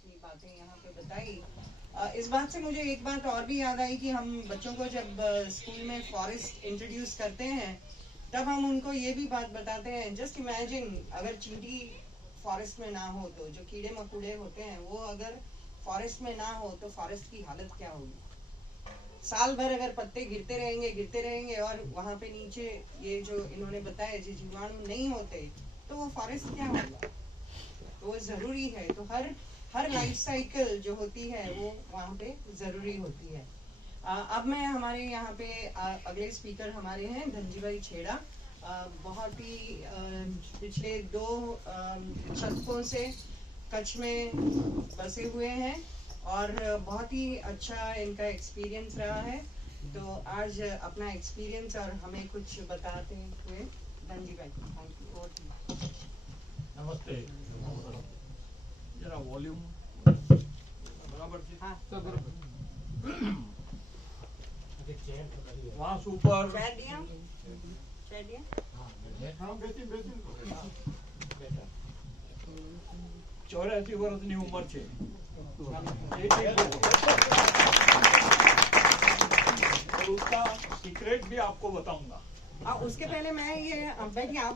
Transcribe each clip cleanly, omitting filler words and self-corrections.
अपनी बातें यहाँ पे बताई। इस बात से मुझे एक बात और भी याद आई कि हम बच्चों को जब स्कूल में फॉरेस्ट इंट्रोड्यूस करते हैं तब हम उनको ये भी बात बताते हैं, जस्ट इमेजिन अगर चींटी फॉरेस्ट में ना हो तो जो कीड़े मकोड़े होते हैं वो अगर फॉरेस्ट में ना हो तो फॉरेस्ट की हालत क्या होगी। साल भर अगर पत्ते गिरते रहेंगे और वहां पे नीचे ये जो इन्होंने बताया जो जीवाणु नहीं होते तो वो फॉरेस्ट क्या होगा। तो वो जरूरी है, तो हर लाइफ साइकिल जो होती है वो वहाँ पे जरूरी होती है। अब मैं हमारे यहाँ पे अगले स्पीकर हमारे हैं धनजी भाई छेड़ा। बहुत ही पिछले 2 दशकों से कच्छ में बसे हुए हैं और बहुत ही अच्छा इनका एक्सपीरियंस रहा है। तो आज अपना एक्सपीरियंस और हमें कुछ बताते हुए धनजी भाई, थैंक यू। नमस्ते। जरा वॉल्यूम बराबर से। हाँ सब बराबर। वहाँ सुपर चेयर दिया। चौरासी वर्षની ઉંમર છે। और उसका सीक्रेट भी आपको बताऊंगा। उसके पहले मैं ये बैठिए, आप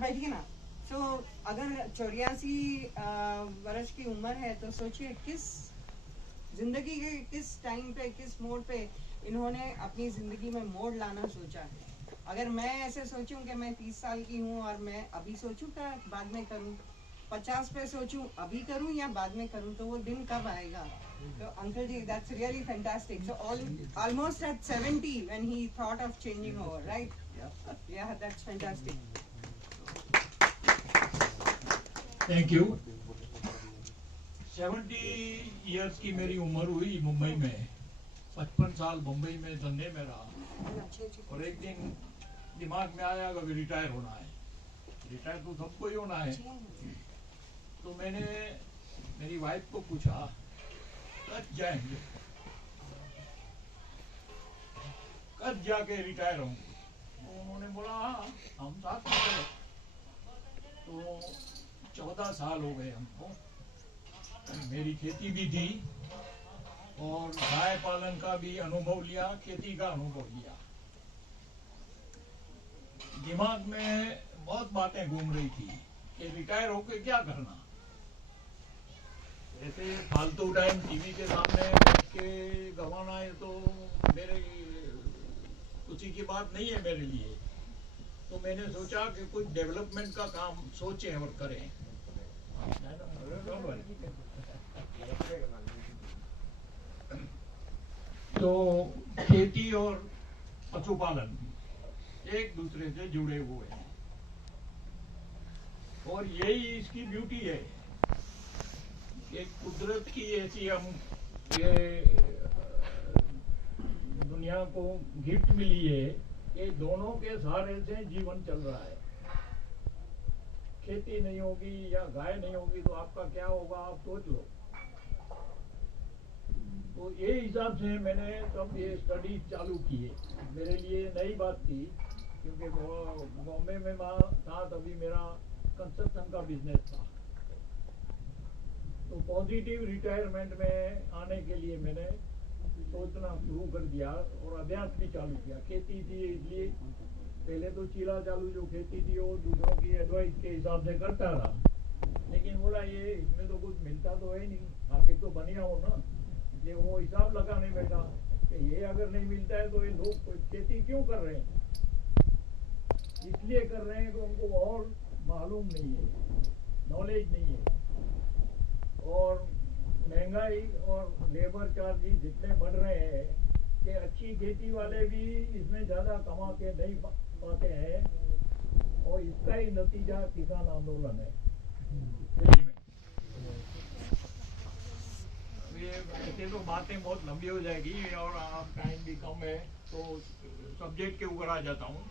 बैठिए ना। तो अगर 84 वर्ष की उम्र है तो सोचिए किस जिंदगी के किस टाइम पे किस मोड़ पे इन्होंने अपनी जिंदगी में मोड़ लाना सोचा है। अगर मैं ऐसे सोचूं कि मैं 30 साल की हूं और मैं अभी सोचूं क्या बाद में करूं, 50 पे सोचूं अभी करूं या बाद में करूं, तो वो दिन कब आएगा। तो uncle ji, that's really fantastic. So almost at 70 when he thought of changing over, right? Yeah, that's fantastic. Thank you. 70 years की मेरी उम्र हुई मुंबई में। 55 साल मुंबई में धंधे में रहा और एक दिन दिमाग में आया कि रिटायर होना है। रिटायर तो सबको ही होना है। तो मैंने मेरी वाइफ को पूछा कब जाएंगे, कब जाके रिटायर होंगे। उन्होंने बोला हाँ हम साथ में चले। तो 14 साल हो गए हमको। मेरी खेती भी थी और गाय पालन का भी अनुभव लिया, खेती का अनुभव लिया। दिमाग में बहुत बातें घूम रही थी कि रिटायर होके क्या करना। ऐसे फालतू टाइम टीवी के सामने बैठ के गंवाना है तो मेरे खुशी की बात नहीं है मेरे लिए। तो मैंने सोचा कि कुछ डेवलपमेंट का काम सोचें और करें। तो खेती और पशुपालन एक दूसरे से जुड़े हुए हैं और यही इसकी ब्यूटी है कि कुदरत की ऐसी हम ये दुनिया को गिफ्ट मिली है कि दोनों के सहारे से जीवन चल रहा है। खेती नहीं होगी या गाय नहीं होगी तो आपका क्या होगा, आप सोच लो। तो ये हिसाब से मैंने तब ये स्टडी चालू की है। मेरे लिए नई बात थी क्योंकि बॉम्बे में था तभी मेरा कंस्ट्रक्शन का बिजनेस था। तो पॉजिटिव रिटायरमेंट में आने के लिए मैंने सोचना शुरू कर दिया और अभ्यास भी चालू किया। खेती थी इसलिए पहले तो चीला चालू जो खेती थी वो दूसरों की एडवाइस के हिसाब से करता रहा। लेकिन बोला ये इसमें तो कुछ मिलता तो है नहीं, आखिर तो बनिया हो ना। इसलिए वो हिसाब लगाने बैठा कि ये अगर नहीं मिलता है तो ये लोग खेती क्यों कर रहे हैं। इसलिए कर रहे हैं कि उनको और मालूम नहीं है, नॉलेज नहीं है। और महंगाई और लेबर चार्जेस जितने बढ़ रहे हैं कि अच्छी खेती वाले भी इसमें ज़्यादा कमा के नहीं पाते हैं और इसका ही नतीजा किसान आंदोलन है। ये ऐसे तो बातें बहुत लंबी हो जाएगी और आप टाइम भी कम है तो सब्जेक्ट के ऊपर आ जाता हूँ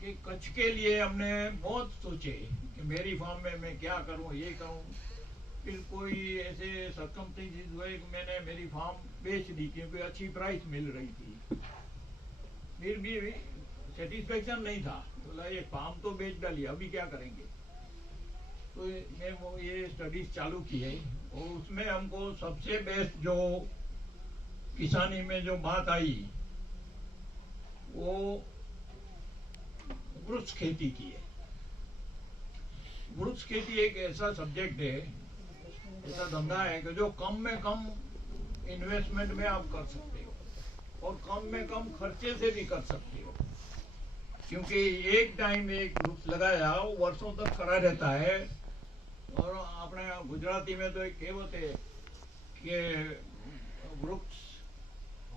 कि कच्छ के लिए हमने बहुत सोचे कि मेरी फार्म में मैं क्या करूँ, ये करूँ। फिर कोई ऐसे सर्कमस्टेंसेस हुए कि मैंने मेरी फार्म बेच दी क्योंकि अच्छी प्राइस मिल रही थी। फिर भी सेटिस्फेक्शन नहीं था। बोला ये फार्म तो बेच डाली, अभी क्या करेंगे। तो मैं वो ये स्टडीज चालू की है और उसमें हमको सबसे बेस्ट जो किसानी में जो बात आई वो वृक्ष खेती की है। वृक्ष खेती एक ऐसा सब्जेक्ट है, ऐसा धंधा है कि जो कम में कम इन्वेस्टमेंट में आप कर सकते हो और कम में कम खर्चे से भी कर सकते हो, क्योंकि एक टाइम एक वृक्ष लगाया वो वर्षों तक खड़ा रहता है। और अपने गुजराती में तो एक कहेवत है कि वृक्ष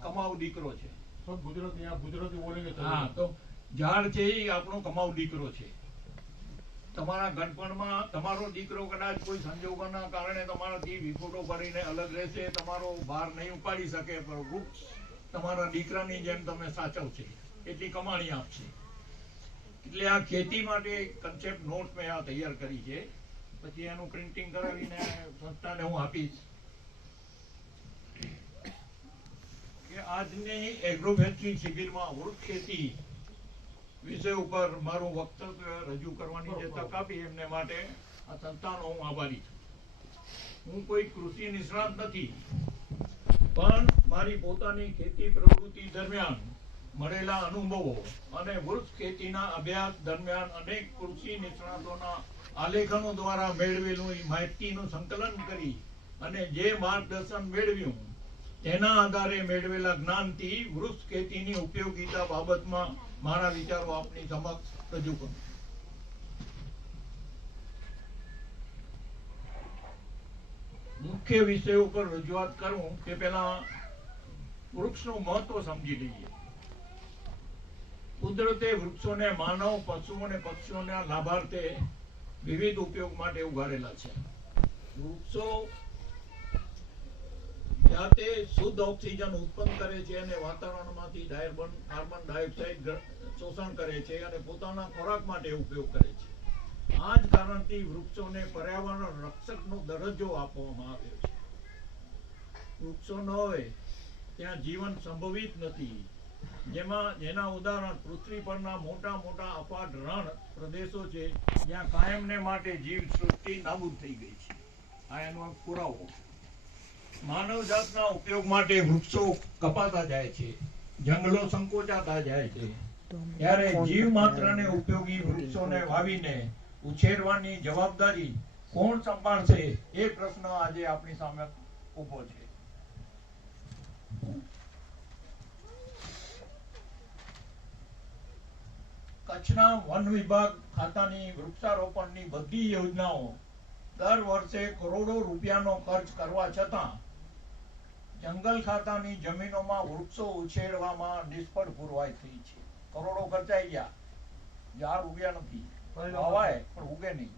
कमाऊ દીકરો છે। सब गुजराती आप गुजराती बोलेंगे तो હા, તો ઝાડ છે એ આપણો કમાऊ દીકરો છે। તમારા ગણપણમાં તમારો દીકરો કદાચ કોઈ સંજોગોના કારણે તમારાથી વિખોટો કરીને અલગ રહેશે, તમારો ભાર નહીં ઉપાડી શકે, પણ વૃક્ષ તમારા દીકરાની જેમ તમે સાચવશે, એટલી કમાણી આપશે। એટલે આ ખેતી માટે કન્સેપ્ટ નોટ મેં આ તૈયાર કરી છે, પછી એનું પ્રિન્ટિંગ કરાવીને સંસ્થાને હું આપીશ। કે આજની એગ્રોફેસ્ટ્રી શિબિરમાં વૃક્ષ ખેતી વિષય ઉપર મારું વક્તવ્ય રજૂ કરવાની જે તક આપી એમને માટે આ સંસ્થાનો હું આભારી છું। હું કોઈ કૃષિ નિષ્ણાત નથી, પણ મારી પોતાની ખેતી પ્રવૃત્તિ દરમિયાન મળેલા અનુભવો અને વૃક્ષ ખેતીના અભ્યાસ દરમિયાન અનેક કૃષિ નિષ્ણાતોના આલેખનો દ્વારા મેળવેલું માહિતીનું સંકલન કરી અને જે માર્ગદર્શન મેળવ્યું તેના આધારે મેળવેલા જ્ઞાનથી વૃક્ષ ખેતીની ઉપયોગિતા બાબતમાં મારા વિચારો આપની સમક્ષ રજૂ કરું। મુખ્ય વિષયો પર રજૂઆત કરું કે પહેલા વૃક્ષનું મહત્વ સમજી લઈએ। કુદરતે વૃક્ષોને માનવ, પશુઓ અને પક્ષીઓના લાભાર્થે વિવિધ ઉપયોગ માટે ઉગાડેલા છે। વૃક્ષો જાતે શુદ્ધ ઓક્સિજન ઉત્પન્ન કરે છે અને વાતાવરણમાંથી કાર્બન ડાયોક્સાઇડ શોષણ કરે છે અને પોતાના ખોરાક માટે ઉપયોગ કરે છે। આ જ કારણથી વૃક્ષોને પર્યાવરણ રક્ષકનો દરજ્જો આપવામાં આવ્યો છે। વૃક્ષો ન હોય ત્યાં જીવન સંભવિત નથી, જેના ઉદાહરણ પૃથ્વી પરના મોટા મોટા અફાટ રણ પ્રદેશો છે જ્યાં કાયમને માટે જીવ સૃષ્ટિ નાબૂદ થઈ ગઈ છે। આ એનો પુરાવો। માનવ જાતના ઉપયોગ માટે વૃક્ષો કપાતા જાય છે, જંગલો સંકોચાતા જાય છે, ત્યારે જીવ માત્રને ઉપયોગી વૃક્ષોને વાવીને ઉછેરવાની જવાબદારી કોણ સંભાળશે એ પ્રશ્ન આજે આપણી સામે ઉભો છે। કચ્છના વન વિભાગ ખાતાની વૃક્ષારોપણની બધી યોજનાઓ દર વર્ષે કરોડો રૂપિયાનો ખર્ચ કરવા છતાં જંગલ ખાતાની જમીનોમાં વૃક્ષો ઉછેરવામાં નિષ્ફળ પુરવાઈ થઈ છે। કરોડો ખર્ચાઈ ગયા, ઝાડ ઉગ્યા નથી, વાવાય પણ ઉગે નહીં।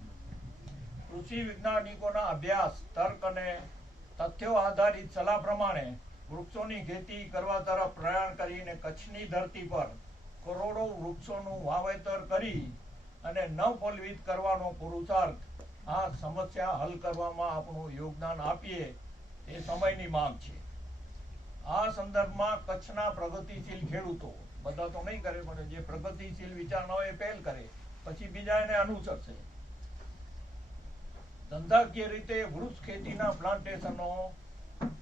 કૃષિ વૈજ્ઞાનિકોના અભ્યાસ, તર્ક અને તથ્યો આધારિત સલાહ પ્રમાણે વૃક્ષોની ખેતી કરવા તરફ પ્રયાણ કરીને કચ્છની ધરતી પર કરોડો વૃક્ષોનું વાવેતર કરી અને નવફલવિત કરવાનો પુરુષાર્થ આ સમસ્યા હલ કરવામાં આપણું યોગદાન આપીએ એ સમયની માંગ છે। આ સંદર્ભમાં કચ્છના પ્રગતિશીલ ખેડૂતો, બધા તો નહીં કરે પણ જે પ્રગતિશીલ વિચારણા હોય એ પહેલ કરે, પછી બીજા એને અનુસરશે। ધંધાકીય રીતે વૃક્ષ ખેતીના પ્લાન્ટેશનો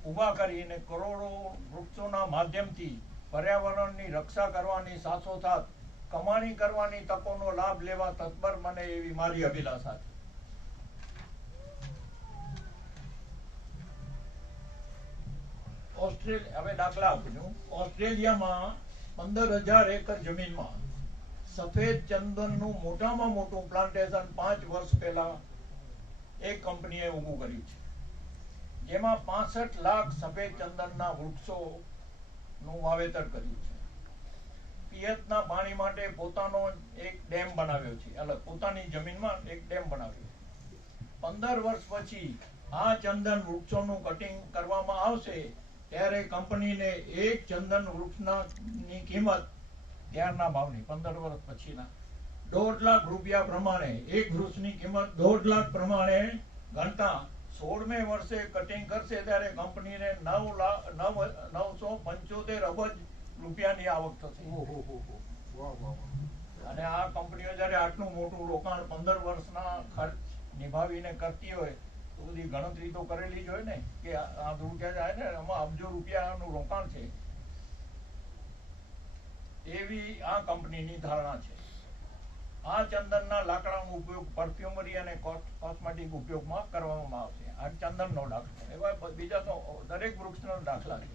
ઊભા કરીને કરોડો વૃક્ષોના માધ્યમથી પર્યાવરણની રક્ષા કરવાની સાથોસાથ કમાણી કરવાની તકોનો લાભ લેવા તત્પર બને એવી મારી અભિલાષા છે। હવે દાખલા આપું, ઓસ્ટ્રેલિયામાં 15,000 એકર જમીનમાં સફેદ ચંદનનું મોટામાં મોટું પ્લાન્ટેશન 5 વર્ષ પહેલા એક કંપનીએ ઊભું કર્યું છે, જેમાં 65 લાખ સફેદ ચંદનના વૃક્ષોનું વાવેતર કર્યું છે। પિયતના પાણી માટે પોતાનો એક ડેમ બનાવ્યો છે, અલગ પોતાની જમીનમાં એક ડેમ બનાવ્યો। 15 વર્ષ પછી આ ચંદન વૃક્ષોનું કટિંગ કરવામાં આવશે ત્યારે કંપનીને એક ચંદન વૃક્ષની કિંમત ત્યારના ભાવની 15 વર્ષ પછીના 1.5 લાખ રૂપિયા પ્રમાણે, એક વૃક્ષની કિંમત 1.5 લાખ પ્રમાણે ગણતા 16મે વર્ષે કટિંગ કરશે ત્યારે કંપનીને 975 અબજ રૂપિયાની આવક થશે। અને આ કંપનીઓ જયારે આટલું મોટું રોકાણ 15 વર્ષના ખર્ચ નિભાવીને કરતી હોય તો બધી ગણતરી તો કરેલી જ હોય ને કે આ રૂપિયા જાય ને આમાં અબજો રૂપિયાનું રોકાણ છે, એવી આ કંપનીની ધારણા છે. આ ચંદનના લાકડાનો ઉપયોગ પરફ્યુમરી અને કોસ્મેટિક ઉપયોગમાં કરવામાં આવશે. આ ચંદનનો દાખલો. એવા બીજા તો દરેક વૃક્ષના દાખલા છે.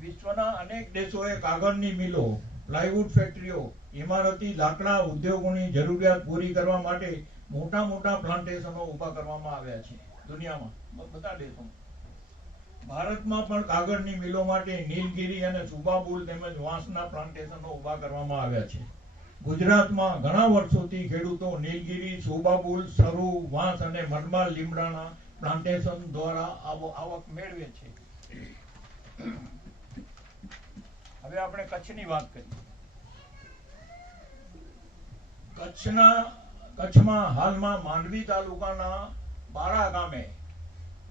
વિશ્વના અનેક દેશોએ કાગળની મિલો, પ્લાયવુડ ફેક્ટરીઓ, ઇમારતી લાકડા ઉદ્યોગોની જરૂરિયાત પૂરી કરવા માટે મોટા મોટા પ્લાન્ટેશનો ઊભા કરવામાં આવ્યા છે દુનિયામાં, બધા દેશોમાં. ભારતમાં પણ કાગળની મિલો માટે નીલગિરી અને સુબાબુલ તેમજ વાંસના પ્લાન્ટેશનો ઊભા કરવામાં આવ્યા છે. ગુજરાતમાં ઘણા વર્ષોથી ખેડૂતો નીલગિરી, સુબાબુલ, સરુ, વાંસ અને મરમાલ લીમડાના પ્લાન્ટેશન દ્વારા આવક મેળવે છે. હવે આપણે કચ્છની વાત કરીએ. કચ્છમાં હાલમાં માંડવી તાલુકાના બારા ગામે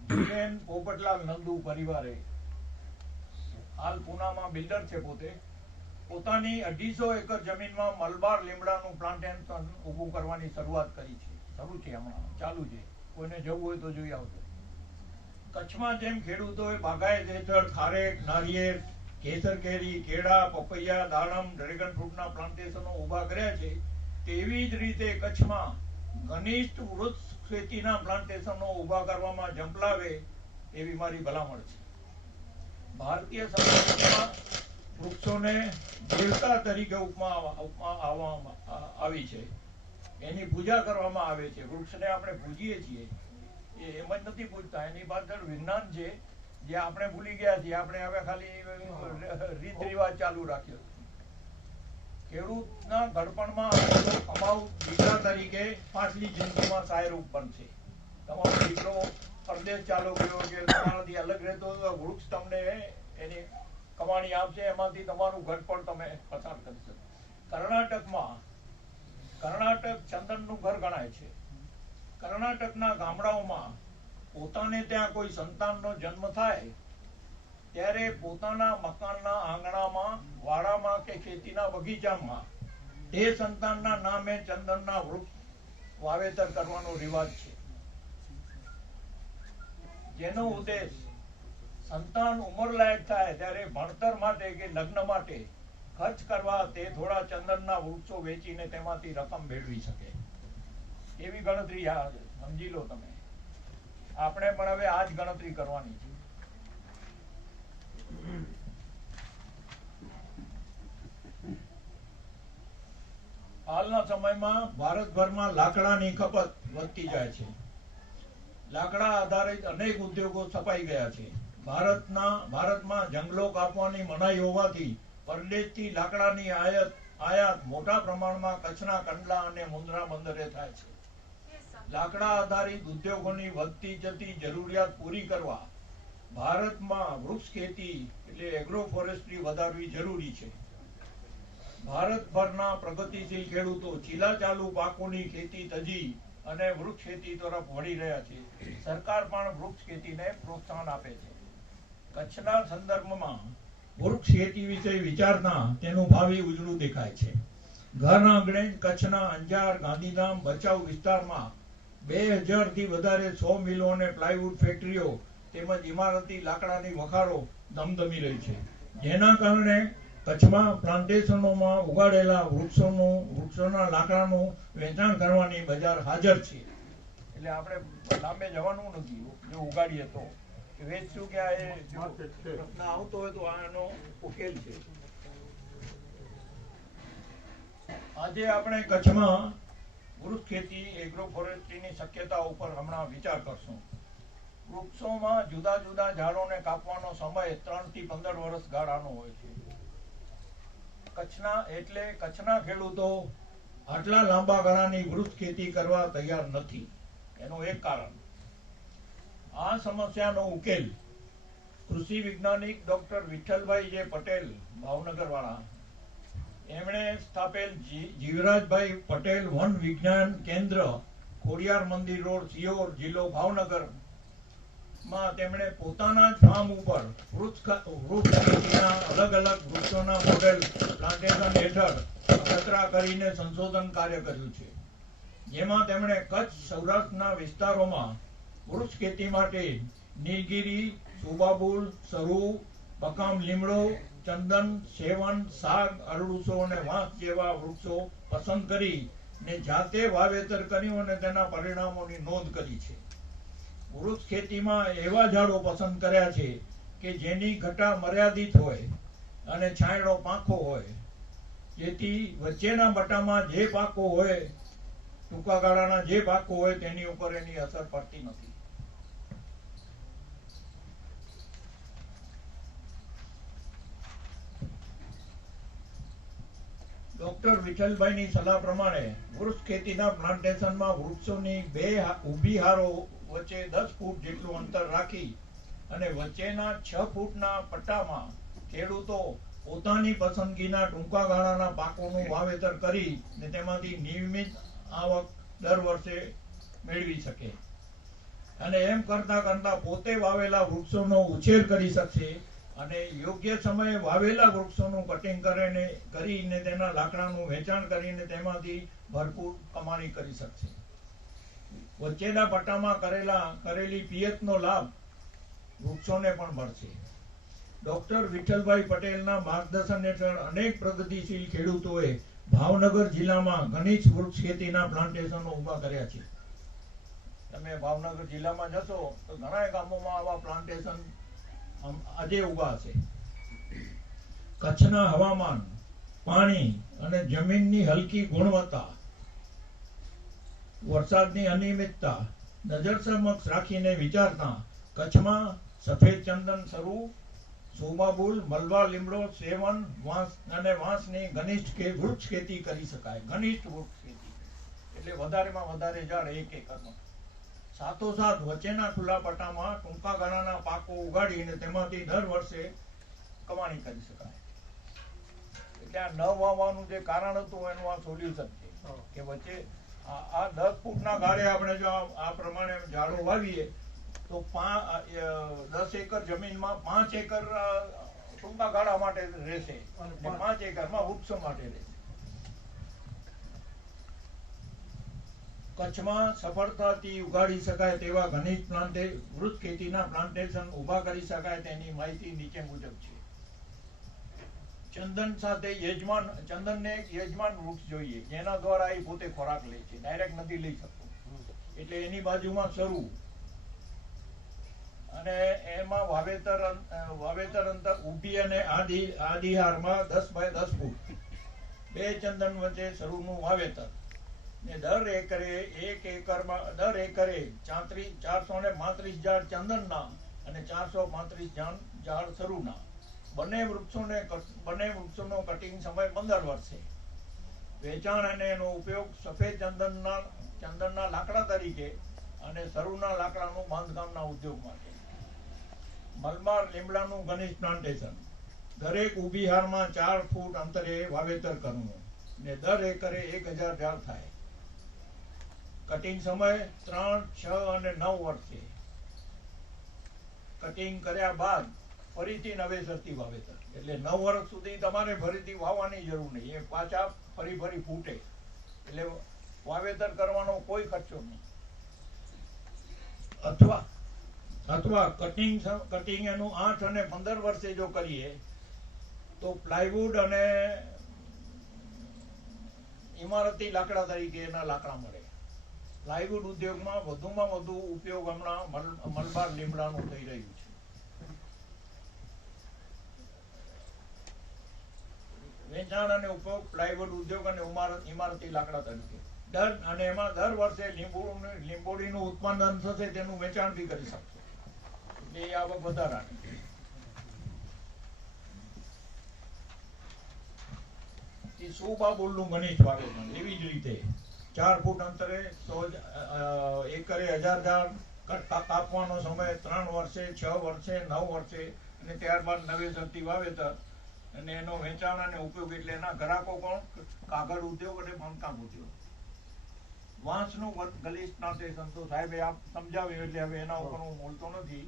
ધીરેન પોપટલાલ નંદુ પરિવારે, હાલ પૂનામાં બિલ્ડર છે, પોતાની 250 એકર જમીનમાં મલબાર લીમડાનું પ્લાન્ટેશન ઊભું કરવાની શરૂઆત કરી છે. શરૂ છે, હમણાં ચાલુ છે. કોઈને જવું હોય તો જોઈ આવજો. કચ્છમાં જેમ ખેડૂતોએ બાગાયત હેઠળ ખારેક, નારિયેળ, કેસર કેરી, કેળા, પપૈયા, દાડમ, ડ્રેગન ફ્રૂટના પ્લાન્ટેશનો ઊભા કર્યા છે, તેવી જ રીતે કચ્છમાં ઘનિષ્ઠ વૃક્ષ ખેતીના પ્લાન્ટેશનો ઊભા કરવામાં ઝંપલાવે એવી મારી ભલામણ છે. ભારતીય સંસ્કૃતિમાં વૃક્ષોને દેવતા તરીકે ઉપમાવામાં આવી છે, એની પૂજા કરવામાં આવે છે. વૃક્ષને આપણે પૂજીએ છીએ, એ એમ જ નથી પૂજતા, એની પાછળ વિજ્ઞાન છે જે આપણે ભૂલી ગયા છીએ. આપણે હવે ખાલી રીત રિવાજ ચાલુ રાખ્યો. ખેડૂતના ઘડપણમાં અમાઉ દીકરા તરીકે પાછલી જિંદગીમાં સહાયરૂપ બનશે. તમારો દીકરો પરદેશ ચાલુ ગયો કે તમારાથી અલગ રહેતો વૃક્ષ તમને એની કમાણી આપશે, એમાંથી તમારું ઘડપણ તમે પસાર કરી શકો. કર્ણાટક ચંદનનું ઘર ગણાય છે. કર્ણાટકના ગામડાઓમાં પોતાને ત્યાં કોઈ સંતાનનો જન્મ થાય ત્યારે પોતાના મકાનના આંગણામાં, વાડામાં કે ખેતીના બગીચામાં તે સંતાનના નામે ચંદનના વૃક્ષ વાવેતર કરવાનો રિવાજ છે, જેનો ઉદ્દેશ સંતાન ઉંમરલાયક થાય ત્યારે ભણતર માટે કે લગ્ન માટે ખર્ચ કરવા તે થોડા ચંદનના વૃક્ષો વેચીને તેમાંથી રકમ મેળવી શકે, એવી ગણતરી સમજી લો તમે. આપણે પણ હવે આ જ ગણતરી કરવાની છે. હાલના સમયમાં ભારતભરમાં લાકડાની ખપત વધતી જાય છે. લાકડા આધારિત અનેક ઉદ્યોગો સ્થપાઈ ગયા છે. ભારતમાં જંગલો કાપવાની મનાઈ હોવાથી પરદેશથી લાકડાની આયાત મોટા પ્રમાણમાં કચ્છના કંડલા અને મુન્દ્રા બંદરે થાય છે. લાકડા આધારિત ઉદ્યોગોની વધતી જતી જરૂરિયાત પૂરી કરવા ભારતમાં વૃક્ષ ખેતી એટલે એગ્રો ફોરેસ્ટ્રી વધારવી જરૂરી છે. ભારતભરના પ્રગતિશીલ ખેડૂતો ચીલાચાલુ પાકોની ખેતી તજી અને વૃક્ષ ખેતી તરફ વળી રહ્યા છે. સરકાર પણ વૃક્ષ ખેતીને પ્રોત્સાહન આપે છે. કચ્છના સંદર્ભમાં વૃક્ષ ખેતી વિશે વિચારતા તેનું ભાવિ ઉજળું દેખાય છે. ઘર આંગણે કચ્છના અંજાર, ગાંધીધામ, ભચાઉ વિસ્તારમાં 2000 થી વધારે 100 મિલો અને પ્લાયવુડ ફેક્ટરીઓ તેમજ ઇમારતી લાકડાની વખારો ધમધમી રહી છે, જેના કારણે કચ્છમાં પ્લાન્ટેશનોમાં ઉગાડેલા વૃક્ષોના લાકડાનું વેચાણ કરવાની બજાર હાજર છે. એટલે આપણે લાંબે જવાનું નથી. જો ઉગાડીએ તો વેચશું કે આ પ્રશ્ન આવતો હોય તો આનો ઉકેલ છે. આજે આપણે કચ્છમાં વૃક્ષ ખેતી એગ્રો ફોરેસ્ટ્રીની શક્યતા ઉપર હમણાં વિચાર કરશું. વૃક્ષોમાં જુદા જુદા ઝાડોને કાપવાનો સમય 3 થી 15 વર્ષ ગાળાનો હોય છે. કચ્છના ખેડૂતો આટલા લાંબા ગાળાની વૃક્ષ ખેતી કરવા તૈયાર નથી. એનું એક કારણ, આ સમસ્યાનો ઉકેલ કૃષિ વૈજ્ઞાનિક ડોક્ટર વિઠ્ઠલભાઈ જે પટેલ ભાવનગર વાળા, એમણે સ્થાપેલ જીવરાજભાઈ પટેલ વન વિજ્ઞાન કેન્દ્ર, ખોડિયાર મંદિર રોડ, સિયોર, જિલ્લો ભાવનગર માં તેમણે પોતાના જ ફાર્મ ઉપર વૃક્ષ ખેતીના અલગ અલગ વૃક્ષોના મોડેલ પ્લાન્ટેશન હેઠળ અખતરા કરીને સંશોધન કાર્ય કર્યું છે. જેમાં તેમણે કચ્છ સૌરાષ્ટ્રના વિસ્તારોમાં વૃક્ષ ખેતી માટે નીલગીરી, સુબાબુલ, સરુ, બકામ લીમડો, ચંદન, સેવન, સાગ, અરડુસો અને વાંસ જેવા વૃક્ષો પસંદ કરી ને જાતે વાવેતર કર્યું અને તેના પરિણામોની નોંધ કરી છે. વૃક્ષ ખેતીમાં એવા ઝાડો પસંદ કર્યા છે કે જેની ઘટા મર્યાદિત હોય અને છાંયડો પાંખો હોય, જેથી વચ્ચેના બટામાં જે પાકો હોય, ટૂંકા ગાળાના જે પાકો હોય તેની ઉપર એની અસર પડતી નથી. ડોક્ટર વિઠ્ઠલભાઈની સલાહ પ્રમાણે વૃક્ષ ખેતીના પ્લાન્ટેશનમાં વૃક્ષોની બે ઊભી હારો વચ્ચે 10 ફૂટ જેટલું અંતર રાખી અને વચ્ચેના 6 ફૂટના પટ્ટામાં ખેડૂતો પોતાની પસંદગીના ટૂંકા ગાળાના પાકોનું વાવેતર કરી ને તેમાંથી નિયમિત આવક દર વર્ષે મેળવી શકે અને એમ કરતા કરતા પોતે વાવેલા વૃક્ષોનો ઉછેર કરી શકશે અને યોગ્ય સમયે વાવેલા વૃક્ષોનું કટિંગ કરીને તેના લાકડાનું વેચાણ કરીને તેમાંથી ભરપૂર કમાણી કરી શકશે. વચ્ચેના પટ્ટામાં કરેલી પિયતનો લાભ વૃક્ષોને પણ મળશે. ડોક્ટર વિઠ્ઠલભાઈ પટેલના માર્ગદર્શન હેઠળ અનેક પ્રગતિશીલ ખેડૂતોએ ભાવનગર જિલ્લામાં ઘનિષ્ઠ વૃક્ષ ખેતીના પ્લાન્ટેશનો ઉભા કર્યા છે. તમે ભાવનગર જિલ્લામાં જશો તો ઘણા ગામોમાં આવા પ્લાન્ટેશન આજે ઉભા છે. કચ્છના હવામાન, પાણી અને જમીનની હલકી ગુણવત્તા, વરસાદની અનિયમિતતા નજર સમક્ષ રાખીને વિચારતા કચ્છમાં સફેદ ચંદન, સરુ, સોમાબુલ, મલવા, લીમડો, સેવન, વાંસ અને વાંસની ઘનિષ્ઠ વૃક્ષ ખેતી કરી શકાય. ઘનિષ્ઠ વૃક્ષ ખેતી એટલે વધારેમાં વધારે ઝાડ 1 એકરમાં. સાથોસાથ વચ્ચેના ખુલ્લા પટ્ટામાં ટૂંકા ગાળાના પાકો ઉગાડીને તેમાંથી દર વર્ષે કમાણી કરી શકાય. એટલે આ ન વાવવાનું જે કારણ હતું એનું આ સોલ્યુશન છે કે વચ્ચે આ 10 ફૂટના ગાળે આપણે જો આ પ્રમાણે ઝાડો વાવીએ તો 10 એકર જમીનમાં 5 એકર ટૂંકા ગાળા માટે રહેશે અને 5 એકરમાં વૃક્ષો માટે રહેશે. કચ્છમાં સફળતાથી ઉગાડી શકાય તેવા ઘનિષ્ઠ વૃક્ષ ખેતીના પ્લાન્ટેશન ઉભા કરી શકાય તેની માહિતી નીચે મુજબ છે. ચંદન સાથે ચંદનને એક યજમાન વૃક્ષ જોઈએ જેના દ્વારા એ પોતે ખોરાક લે છે, ડાયરેક્ટ નથી લઈ શકતો. એટલે એની બાજુમાં સરુ અને એમાં વાવેતર અંતર ઊભી અને આદિહારમાં 10 બાય 10 ફૂટ. 2 ચંદન વચ્ચે સરુનું વાવેતર ને દર એકરે 435 ઝાડ ચંદનના અને 435 ઝાડ સરુના. બંને વૃક્ષોનો કટિંગ સમય 15 વર્ષે. વેચાણ અને એનો ઉપયોગ સફેદ ચંદનના લાકડા તરીકે અને સરુના લાકડાનું બાંધકામના ઉદ્યોગ માટે. મલબાર લીમડાનું ઘનિષ્ઠ પ્લાન્ટેશન. દરેક ઊભી હારમાં 4 ફૂટ અંતરે વાવેતર કરવું ને દર એકરે 1000 ઝાડ થાય. કટિંગ સમય 3, 6 અને 9 વર્ષે. કટિંગ કર્યા બાદ ફરીથી નવેસરથી વાવેતર. એટલે 9 વર્ષ સુધી તમારે ફરીથી વાવવાની જરૂર નહીં. એ પાછા ફરી ફૂટે. એટલે વાવેતર કરવાનો કોઈ ખર્ચો નહીં. અથવા કટિંગ એનું 8 અને 15 વર્ષે જો કરીએ તો પ્લાયવુડ અને ઇમારતી લાકડા તરીકે એના લાકડા મળે. પ્લાયવુડ ઉદ્યોગમાં વધુમાં વધુ ઉપયોગ હમણાં મલબાર લીમડાનું થઈ રહ્યું છે. વેચાણ અને ઉપયોગ પ્લાયવુડ ઉદ્યોગ અને ઇમારતી લાકડા તરીકે. એમાં દર વર્ષે લીંબોડીનું ઉત્પાદન થશે તેનું વેચાણ બી કરી શકશે. એટલે એ આવક વધારાની. સુબાબુલનું ઘનિષ્ઠ વાવેતર એવી જ રીતે 4 ફૂટ અંતરે 100 એકરે 1000 ઝાડ. કાપવાનો સમય 3 વર્ષે, 6 વર્ષે, 9 વર્ષે અને ત્યારબાદ નવેસરથી વાવેતર અને એનો વેચાણ અને ઉપયોગ. એટલે એના ગ્રાહકો કોણ? કાગળ ઉદ્યોગ અને બાંધકામ ઉદ્યોગ. વાંસનું ઘનિષ્ઠ પ્લાન્ટેશન તો સાહેબે આપ સમજાવ્યું એટલે હવે એના ઉપર હું બોલતો નથી.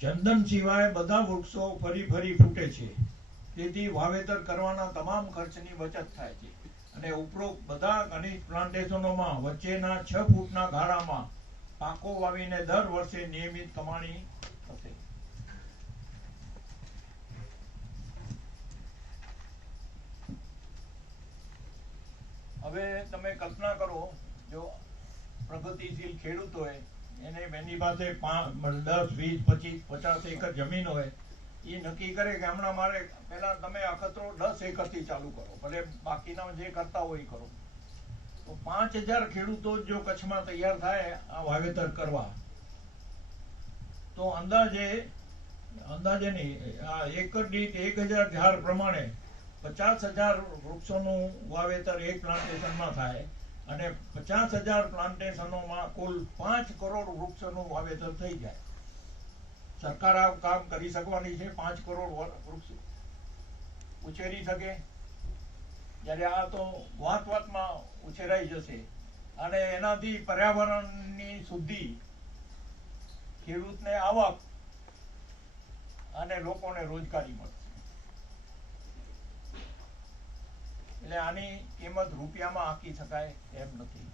ચંદન સિવાય બધા વૃક્ષો ફરી ફૂટે છે. તેથી વાવેતર કરવાના તમામ ખર્ચની બચત થાય છે અને ઉપરોક્ત બધા ખનીજ પ્લાન્ટેશનોમાં વચ્ચેના 6 ફૂટના ગાળામાં પાકો વાવીને દર વર્ષે નિયમિત કમાણી થશે. હવે તમે કલ્પના કરો, જો પ્રગતિશીલ ખેડૂત હોય, એની પાસે 10, 20, 25, 50 એકર જમીન હોય, એ નક્કી કરે કે હમણાં મારે પહેલા તમે અખતરો 10 એકરથી ચાલુ કરો, ભલે બાકીના જે કરતા હોય એ કરો. તો 5000 ખેડૂતો જો કચ્છમાં તૈયાર થાય આ વાવેતર કરવા, તો અંદાજે નહીં, આ એકર દીઠ 1000 ઝાડ પ્રમાણે 50,000 વૃક્ષોનું વાવેતર એક પ્લાન્ટેશનમાં થાય અને 50,000 પ્લાન્ટેશનોમાં કુલ 5 કરોડ વૃક્ષોનું વાવેતર થઈ જાય. સરકાર આ કામ કરી શકવાની છે. 5 કરોડ વૃક્ષ ઉછેરી શકે. જ્યારે આ તો વાતમાં ઉછેરાઈ જશે અને એનાથી પર્યાવરણની શુદ્ધિ, ખેડૂતને આવક અને લોકોને રોજગારી મળશે. એટલે આની કિંમત રૂપિયામાં આંકી શકાય એમ નથી.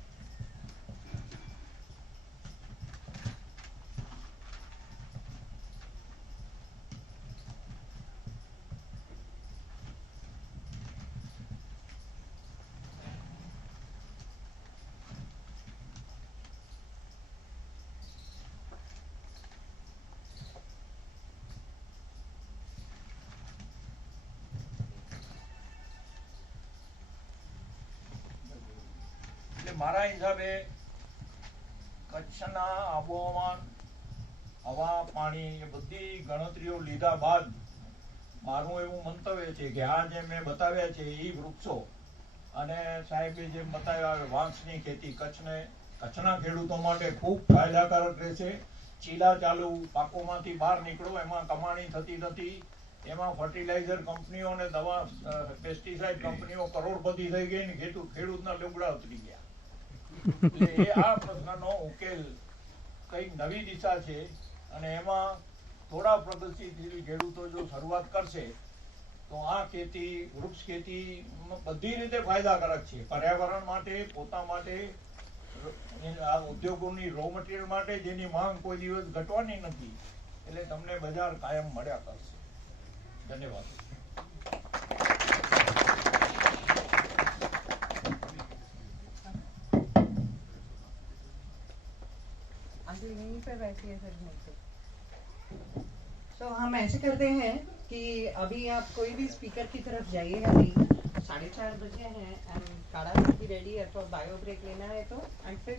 મારા હિસાબે કચ્છના આબોહવા, હવા, પાણી એ બધી ગણતરીઓ લીધા બાદ મારું એવું મંતવ્ય છે કે આ જે મેં બતાવ્યા છે એ વૃક્ષો અને સાહેબે જે બતાવ્યા વાંસની ખેતી કચ્છના ખેડૂતો માટે ખૂબ ફાયદાકારક રહેશે. ચીલા ચાલુ પાકોમાંથી બહાર નીકળો, એમાં કમાણી થતી નથી. એમાં ફર્ટિલાઇઝર કંપનીઓ અને દવા પેસ્ટિસાઇડ કંપનીઓ કરોડપતિ થઈ ગઈ ને ખેડૂતના લુગડા ઉતરી ગયા. એટલે એ આ પ્રશ્નનો ઉકેલ કઈક નવી દિશા છે અને એમાં થોડા પ્રગતિશીલ ખેડૂતો જો શરૂઆત કરશે તો આ ખેતી, વૃક્ષ ખેતી બધી રીતે ફાયદાકારક છે. પર્યાવરણ માટે, પોતા માટે, આ ઉદ્યોગોની રો મટીરિયલ માટે, જેની માંગ કોઈ દિવસ ઘટવાની નથી. એટલે તમને બજાર કાયમ મળ્યા કરશે. ધન્યવાદ. यहीं पे बैठी है सर. तो हम ऐसे करते हैं कि अभी आप कोई भी स्पीकर की तरफ जाइएगा नहीं. 4:30 बजे हैं एंड काढ़ा भी रेडी है, तो बायो ब्रेक लेना है तो एंड फिर